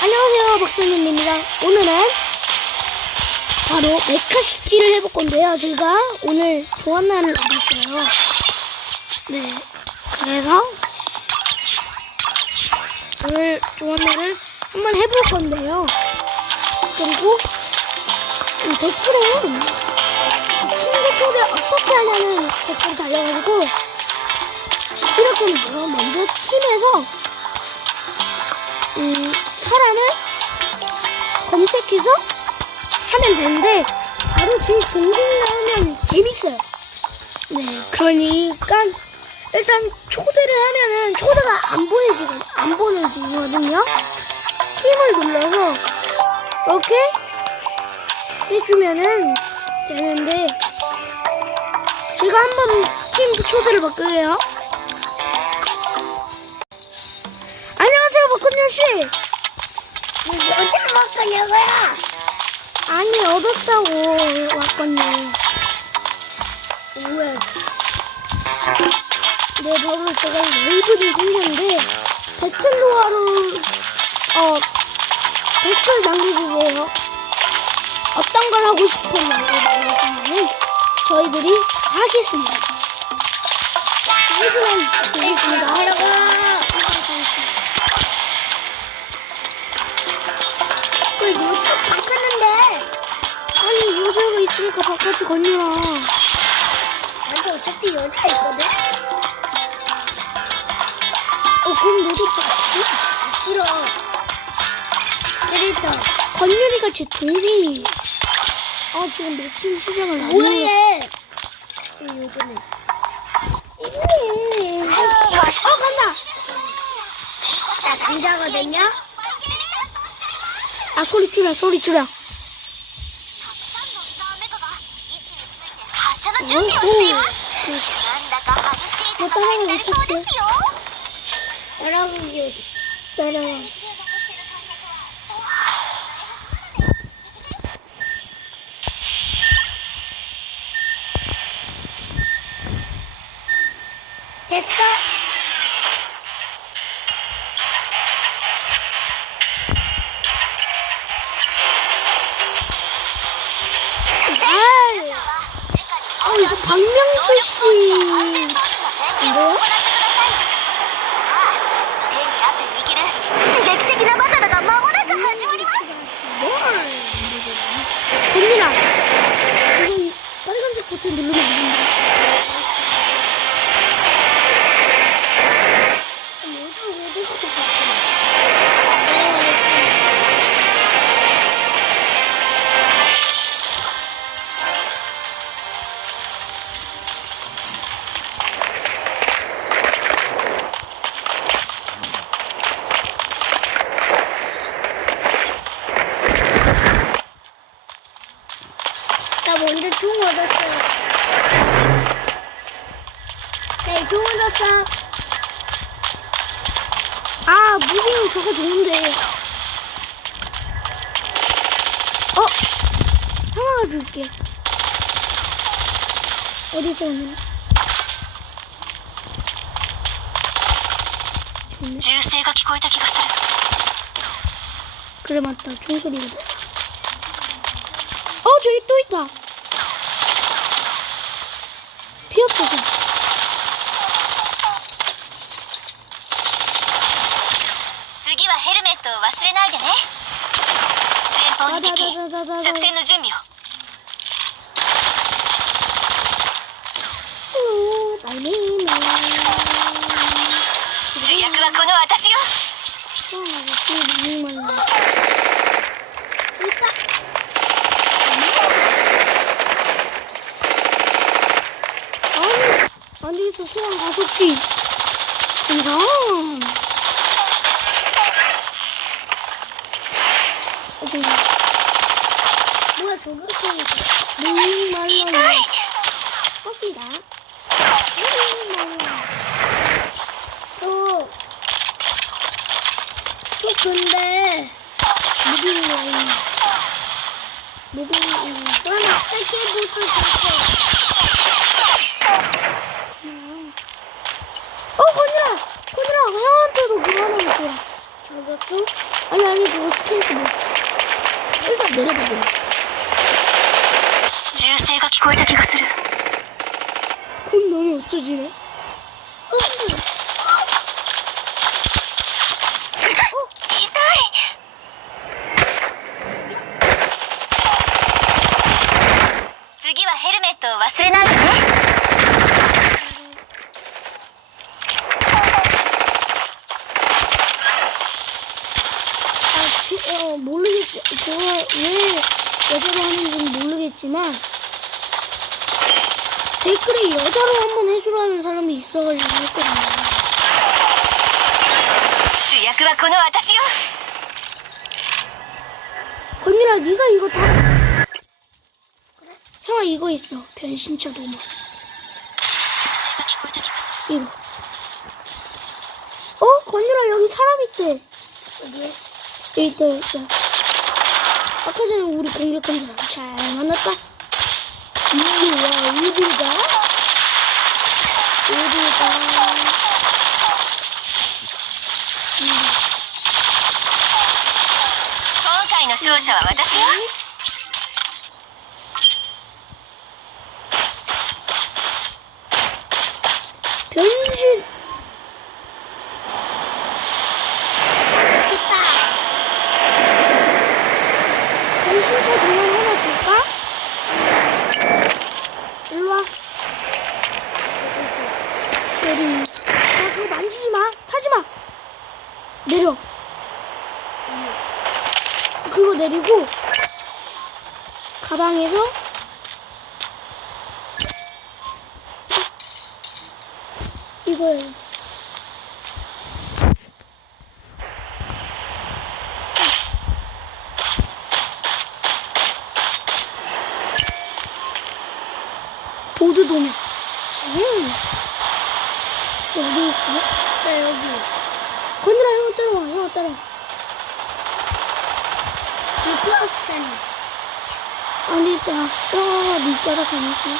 안녕하세요 박선님입니다. 오늘은 바로 메카시티를 해볼 건데요. 제가 오늘 조한나를 얻었어요. 네 그래서 오늘 조한나를 한번 해볼 건데요. 그리고 이 댓글에 친구 초대 어떻게 하냐는 댓글 달려가지고 이렇게 먼저 팀에서 음, 사람을 검색해서 하면 되는데 바로 제 동생 나오면 재밌어요. 네, 그러니까 일단 초대를 하면은 초대가 안 보내지거든 안 보내지거든요. 팀을 눌러서 이렇게 해주면은 되는데 제가 한번 팀 초대를 바꾸게요. 안녕하세요, 박근현 씨. 어디로 갈 거냐고요? 아니 얻었다고 왔거든요. 왜? 네, 바로 제가 웨이블이 생겼는데 배틀로하로 어 댓글 남겨주세요. 어떤 걸 하고 싶은 말을 저희들이 다 하겠습니다. 해주면 되겠습니다. 그 요즘 바꿨는데. 아니 여자가 있으니까 바깥이 건너라. 나도 어차피 여자 있거든. 어 그럼 너도 바꿔? 아, 싫어. 그래도 건율이가 제 동생이에요. 아 지금 매칭 시작을 안. 뭐해? 그 요즘에. 어 간다. 나 남자거든요. あ、ソリチュラ、ソリチュラ。準備をしています。なんだか激しい。戦い。になりそうですよ。I love。ペット。銃声が聞こえた気がする。車った超ソリだあちょいっといた。ピアットじゃん。次はヘルメットを忘れないでね。前方に敵作戦の準備を 진짜. 뭐야 저격총이 있어. 링말라. 맞습니다. 저, 저 근데 무빙 라인. 무빙 라인. 나는 건이라! 건이라, 형한테도 Ay ay bu sıkıntı bu. Buradan gelemedim. 銃声が聞こえた気がする。今度の筋ね。 어, 모르겠, 제가 왜 여자로 하는지는 모르겠지만, 댓글에 여자로 한번 해주라는 사람이 있어가지고 했거든요. 主役はこの私よ 건민아, 네가 이거 다. 그래? 형아, 이거 있어. 변신차 도마. 銃声が聞こえた気がする 이거. 어? 건민아, 여기 사람 있대. 어디에? 여기 있다, 여기 있다. 아까 전에 우리 공격한 사람. 잘 만났다. 이리 와, 어디가? 어디가? 今回の勝者は私よ 내려. 그거 내리고, 가방에서, 이거예요. 보드 도면. 음. 어디 있어? 나 여기. 건드라 형아 따라와, 형아 따라와. 비벼스니. 아니, 야, 형아가 니 따라다닐게.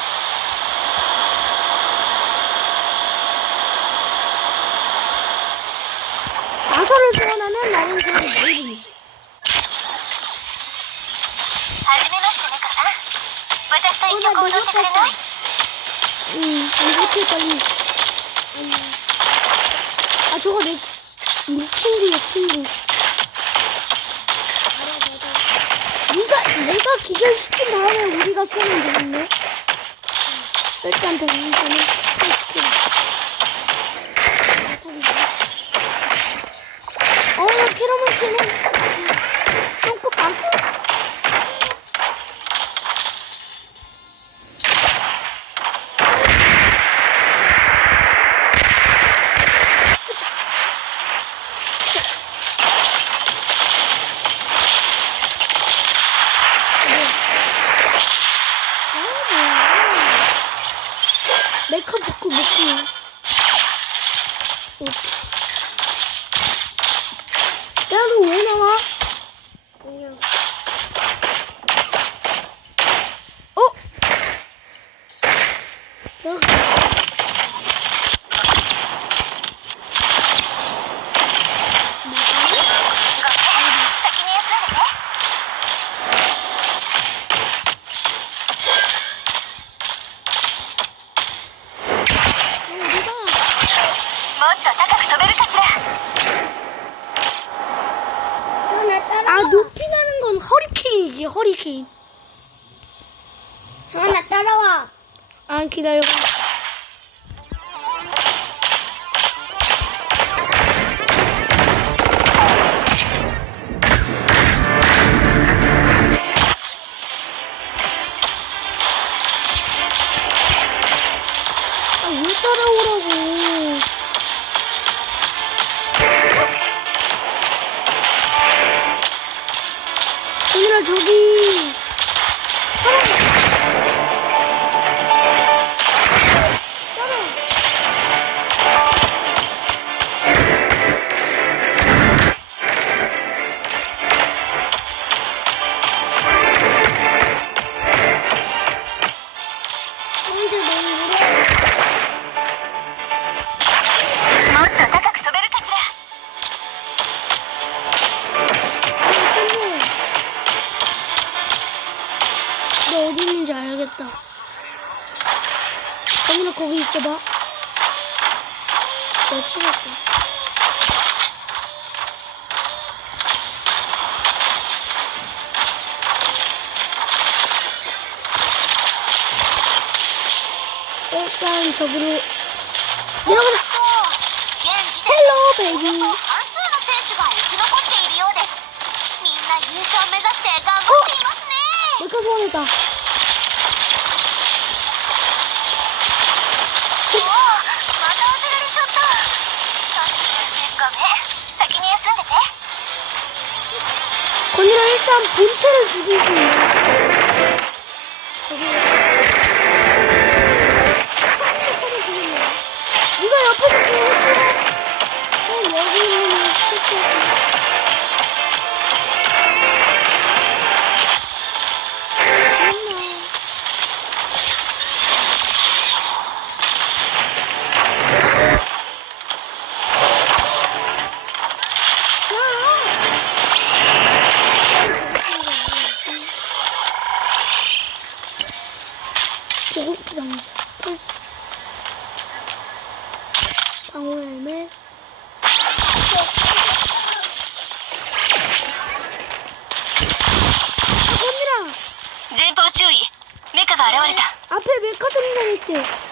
나서를 소원하면 나는 그냥 내일이지. はじめましてメカさん私と 어, 一 나 緒行動してくれない 노력했다. 응, 이렇게 빨리. 아, 저거 내, 우리 친구야, 친구. 네가, 내가 기절시킨 다음에 우리가 쏘면 되겠네. 일단 병원에는 탈시켜. 어, 야, 캐러멜, 캐러멜. 저기로 내려가자. 헬로 베이비. 어? 메카 소환했다. 건이랑 일단 본체를 죽이고 저기 누가 옆에서 도망치나? 난 어, 여기 있는 칠칠. んだろうって。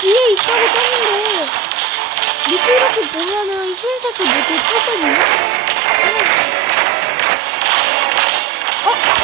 뒤에 있다고 떴는데 밑에 이렇게 보면은 흰색 그 밑에 조금이 あっ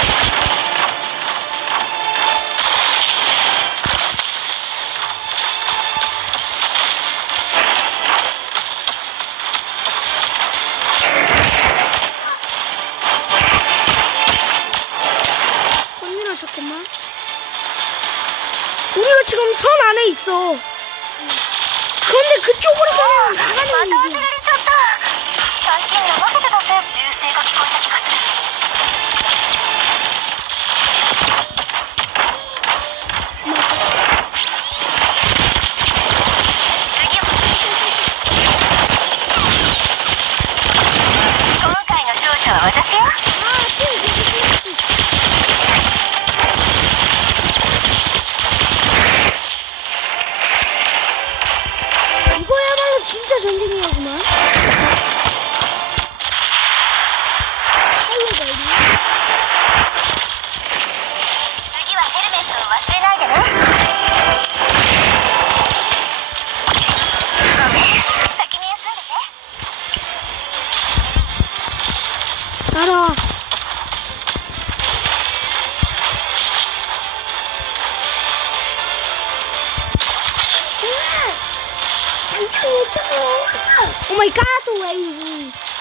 my god, Lazy!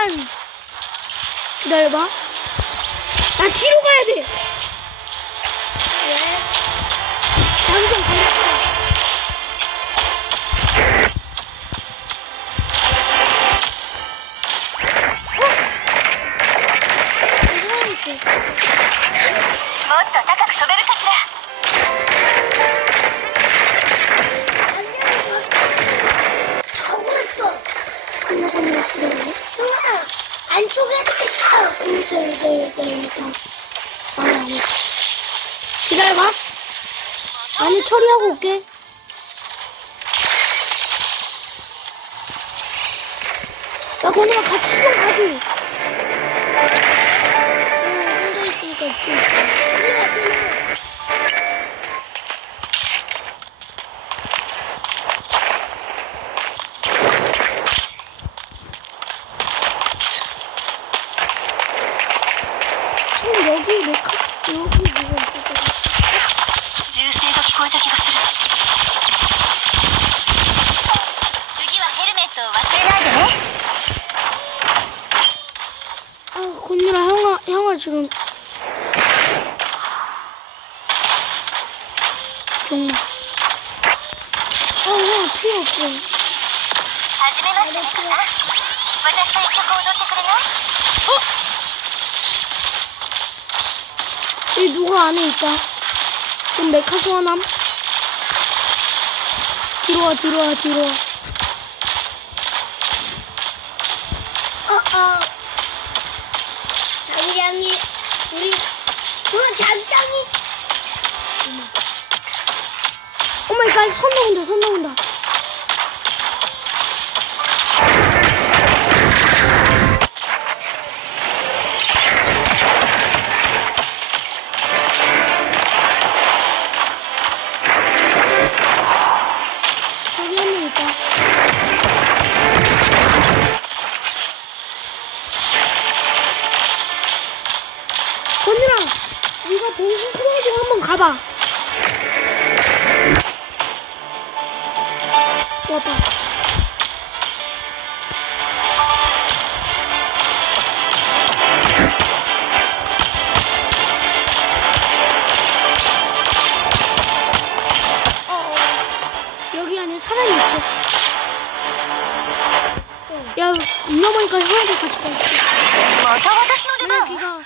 잠깐 기다려봐. 나 뒤로 가야 돼. 어? 무슨 일이 있대 もっと高く飛べる 기다려봐. 아니, 처리하고 올게. 야, 건우랑 같이 좀 가지. 응, 혼자 있으니까 좀. 아, 건유라 형아, 형아 지금 정말 아, 형아 필요 없어. 始めましてですが私と一曲踊ってくれない이 누가 안에 있다? 지금 메카 소환함? 들어와 들어와 들어와. 오마이갓 손 나온다 손 나온다 봐봐. 어, 어, 여기 안에 사람이 있대. 야, 위험하니까 형한테 같이 가있어. 뭐다고 신호대가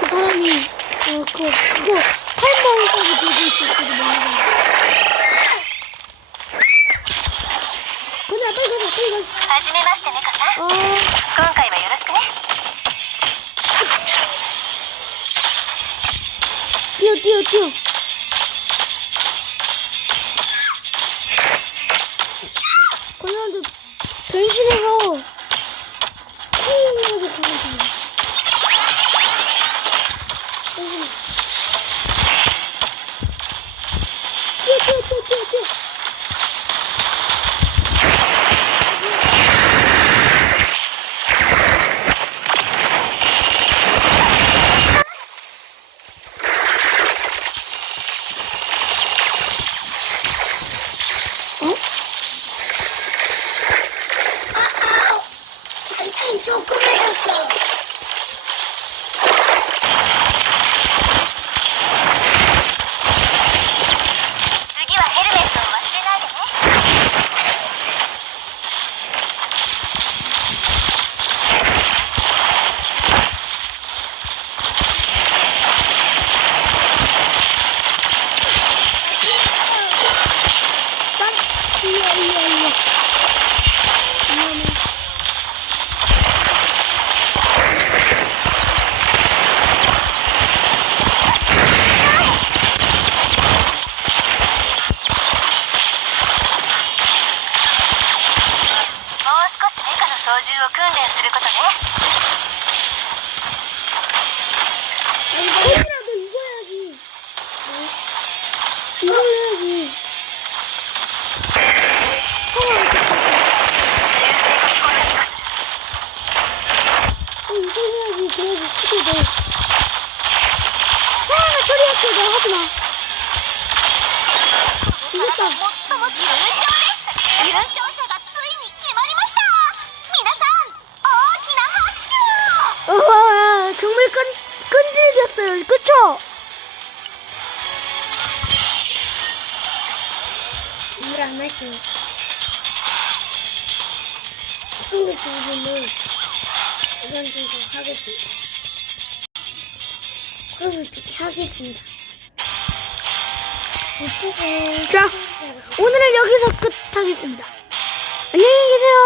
그 사람이, 어, 그, 그거, 팔 먹을 거고 들고 있었거든, はじめまして猫さん。今回はよろしくね。キュオティオティオ 정도 하겠습니다. 그럼 어떻게 하겠습니다. 유튜브 자 오늘은 여기서 끝하겠습니다 안녕히 계세요